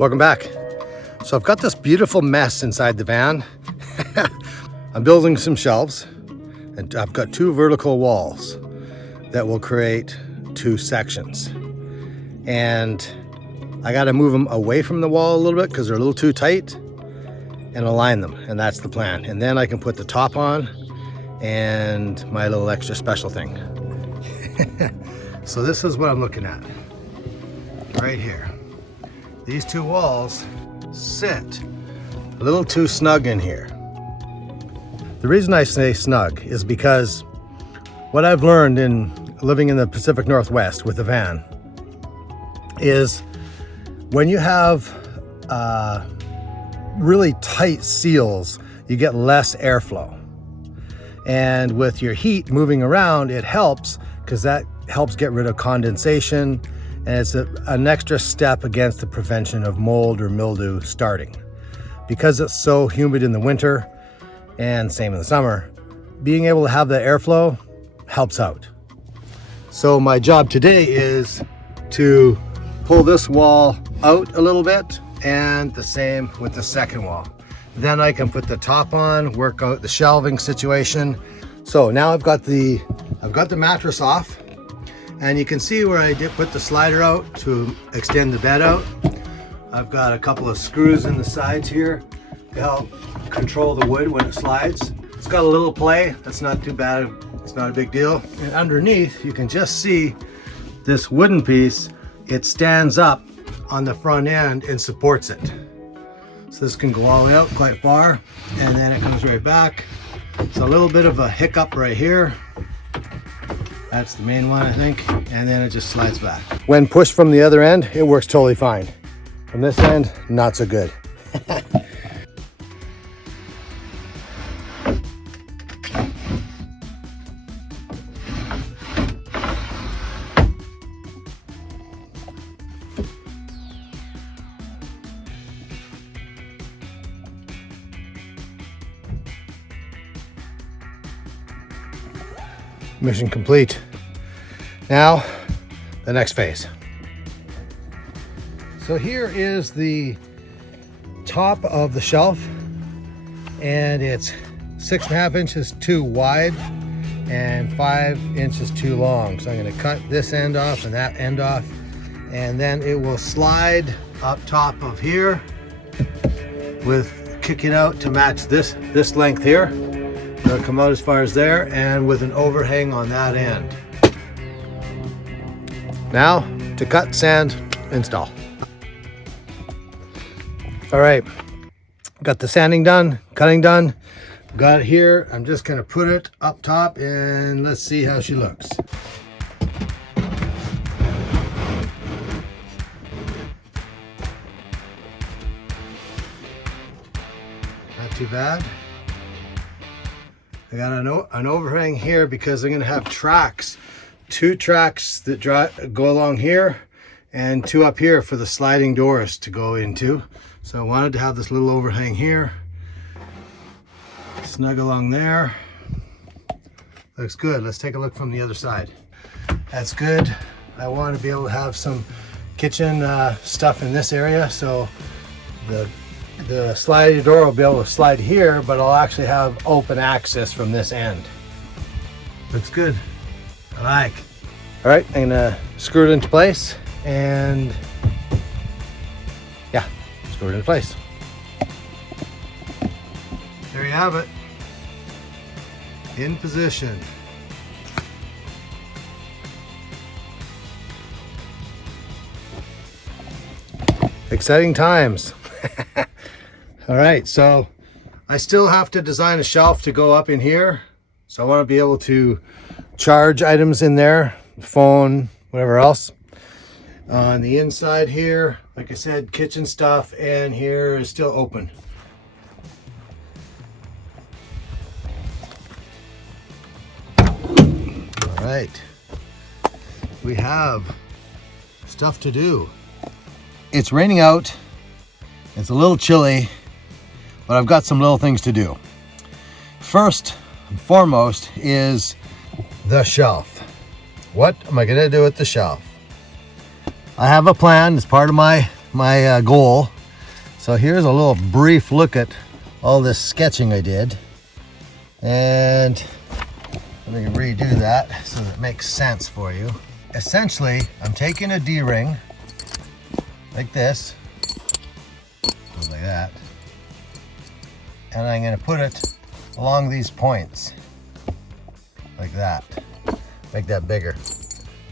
Welcome back. So I've got this beautiful mess inside the van. I'm building some shelves, and I've got two vertical walls that will create two sections. And I got to move them away from the wall a little bit because they're a little too tight, and align them, and that's the plan. And then I can put the top on and my little extra special thing. So this is what I'm looking at right here. These two walls sit a little too snug in here. The reason I say snug is because what I've learned in living in the Pacific Northwest with a van is when you have really tight seals, you get less airflow. And with your heat moving around, it helps because that helps get rid of condensation, and it's an extra step against the prevention of mold or mildew starting. Because it's so humid in the winter and same in the summer, being able to have that airflow helps out. So my job today is to pull this wall out a little bit, and the same with the second wall. Then I can put the top on, work out the shelving situation. So now I've got the mattress off, and you can see where I did put the slider out to extend the bed out. I've got a couple of screws in the sides here to help control the wood when it slides. It's got a little play, that's not too bad, it's not a big deal. And underneath you can just see this wooden piece, it stands up on the front end and supports it. So this can go all the way out quite far, and then it comes right back. It's a little bit of a hiccup right here. That's the main one, I think, and then it just slides back. When pushed from the other end, it works totally fine. From this end, not so good. Mission complete. Now, the next phase. So here is the top of the shelf, and it's 6.5 inches too wide and 5 inches too long. So I'm going to cut this end off and that end off, and then it will slide up top of here with kicking out to match this length here. It'll come out as far as there, and with an overhang on that end. Now to cut, sand, install. All right, got the sanding done, cutting done. Got it here. I'm just gonna put it up top and let's see how she looks. Not too bad. I got an overhang here because I'm going to have tracks, 2 tracks that go along here and 2 up here for the sliding doors to go into. So I wanted to have this little overhang here, snug along there. Looks good. Let's take a look from the other side. That's good. I want to be able to have some kitchen stuff in this area, so the sliding door will be able to slide here, but I'll actually have open access from this end. Looks good. I like. All right, I'm gonna screw it into place, and yeah, screw it into place. There you have it. In position. Exciting times. All right, so I still have to design a shelf to go up in here. So I want to be able to charge items in there, phone, whatever else. On the inside here, like I said, kitchen stuff, and here is still open. All right, we have stuff to do. It's raining out, it's a little chilly, but I've got some little things to do. First and foremost is the shelf. What am I gonna do with the shelf? I have a plan as part of my my goal. So here's a little brief look at all this sketching I did. And let me redo that so that it makes sense for you. Essentially, I'm taking a D-ring like this, goes like that, and I'm going to put it along these points like that, make that bigger.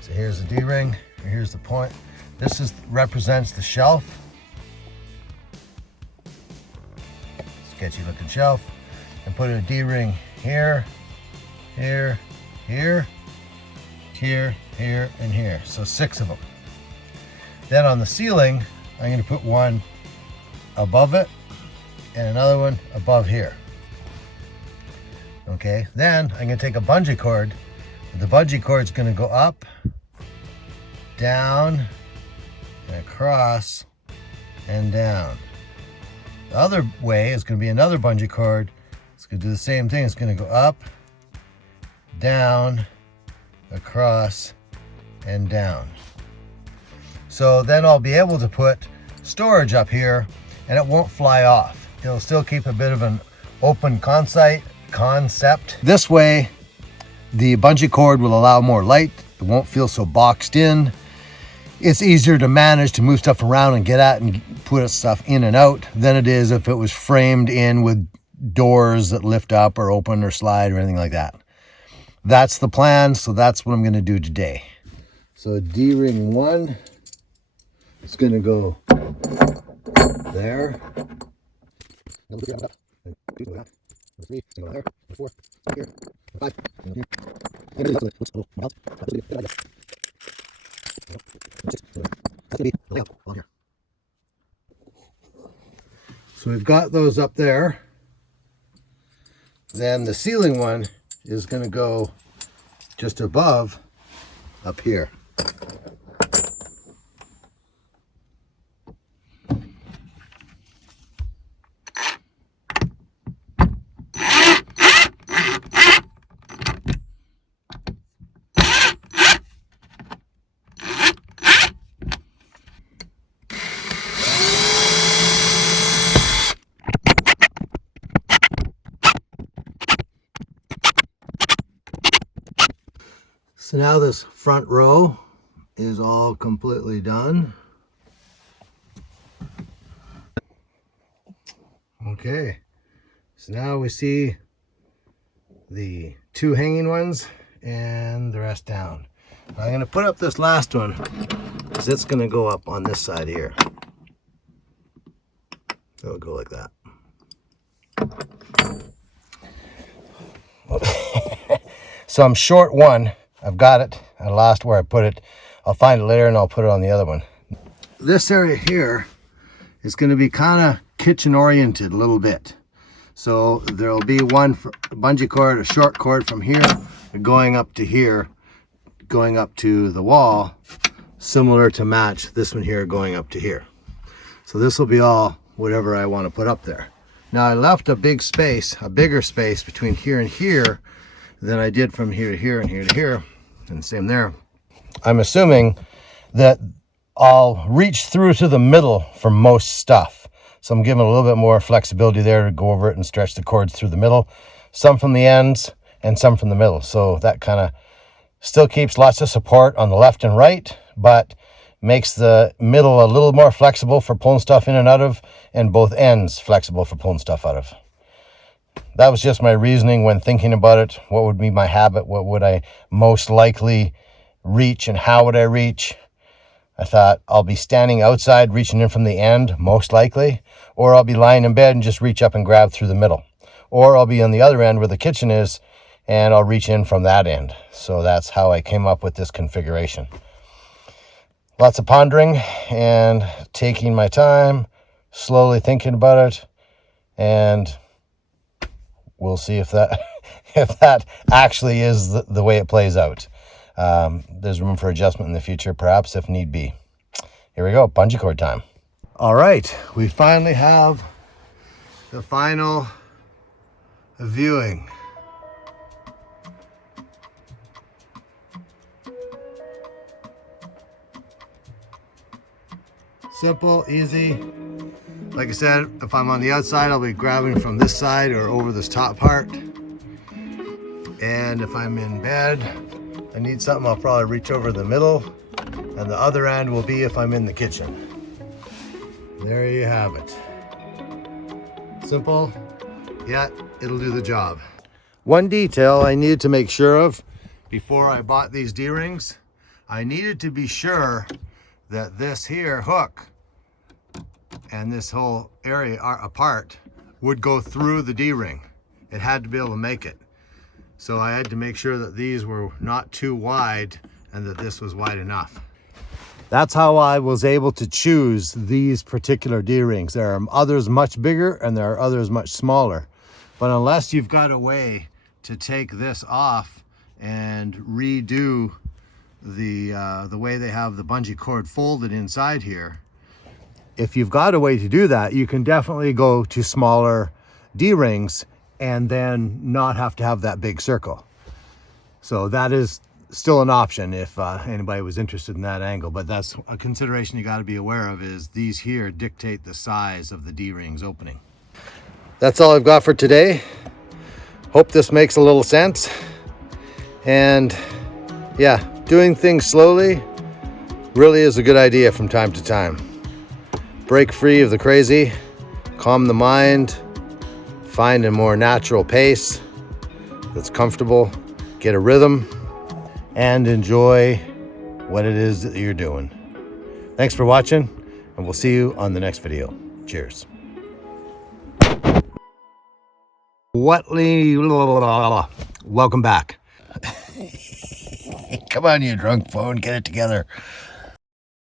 So here's the D-ring, here's the point. This represents the shelf, sketchy looking shelf, and put a D-ring here, here, here, here, here, and here. So 6 of them. Then on the ceiling, I'm going to put one above it and another one above here. Okay, then I'm going to take a bungee cord. The bungee cord is going to go up, down, and across, and down. The other way is going to be another bungee cord. It's going to do the same thing. It's going to go up, down, across, and down. So then I'll be able to put storage up here and it won't fly off. It'll still keep a bit of an open concept. This way, the bungee cord will allow more light. It won't feel so boxed in. It's easier to manage, to move stuff around and get at and put stuff in and out than it is if it was framed in with doors that lift up or open or slide or anything like that. That's the plan, so that's what I'm going to do today. So D-ring 1 is going to go there. So we've got those up there. Then the ceiling one is going to go just above up here. So now this front row is all completely done. Okay, so now we see the 2 hanging ones and the rest down. I'm going to put up this last one because it's going to go up on this side here. It'll go like that. So I'm short one. I've got it. I lost where I put it. I'll find it later and I'll put it on the other one. This area here is going to be kind of kitchen oriented a little bit. So there'll be one bungee cord, a short cord from here going up to here, going up to the wall, similar to match this one here going up to here. So this will be all whatever I want to put up there. Now I left a big space, a bigger space between here and here than I did from here to here and here to here, and the same there. I'm assuming that I'll reach through to the middle for most stuff. So I'm giving a little bit more flexibility there to go over it and stretch the cords through the middle, some from the ends and some from the middle. So that kind of still keeps lots of support on the left and right, but makes the middle a little more flexible for pulling stuff in and out of, and both ends flexible for pulling stuff out of. That was just my reasoning when thinking about it. What would be my habit? What would I most likely reach and how would I reach? I thought I'll be standing outside reaching in from the end, most likely, or I'll be lying in bed and just reach up and grab through the middle. Or I'll be on the other end where the kitchen is and I'll reach in from that end. So that's how I came up with this configuration. Lots of pondering and taking my time, slowly thinking about it, and we'll see if that actually is the way it plays out. There's room for adjustment in the future, perhaps, if need be. Here we go, bungee cord time. All right, we finally have the final viewing. Simple, easy. Like I said, if I'm on the outside, I'll be grabbing from this side or over this top part. And if I'm in bed, I need something, I'll probably reach over the middle. And the other end will be if I'm in the kitchen. There you have it. Simple, yet it'll do the job. One detail I needed to make sure of before I bought these D-rings, I needed to be sure that this here hook and this whole area apart would go through the D-ring. It had to be able to make it. So I had to make sure that these were not too wide and that this was wide enough. That's how I was able to choose these particular D-rings. There are others much bigger and there are others much smaller. But unless you've got a way to take this off and redo the way they have the bungee cord folded inside here, if you've got a way to do that, you can definitely go to smaller D-rings and then not have to have that big circle. So that is still an option if anybody was interested in that angle, but that's a consideration you got to be aware of, is these here dictate the size of the D-rings opening. That's all I've got for today. Hope this makes a little sense. And yeah, doing things slowly really is a good idea from time to time. Break free of the crazy, calm the mind, find a more natural pace that's comfortable, get a rhythm, and enjoy what it is that you're doing. Thanks for watching, and we'll see you on the next video. Cheers. Welcome back. Come on, you drunk phone, get it together.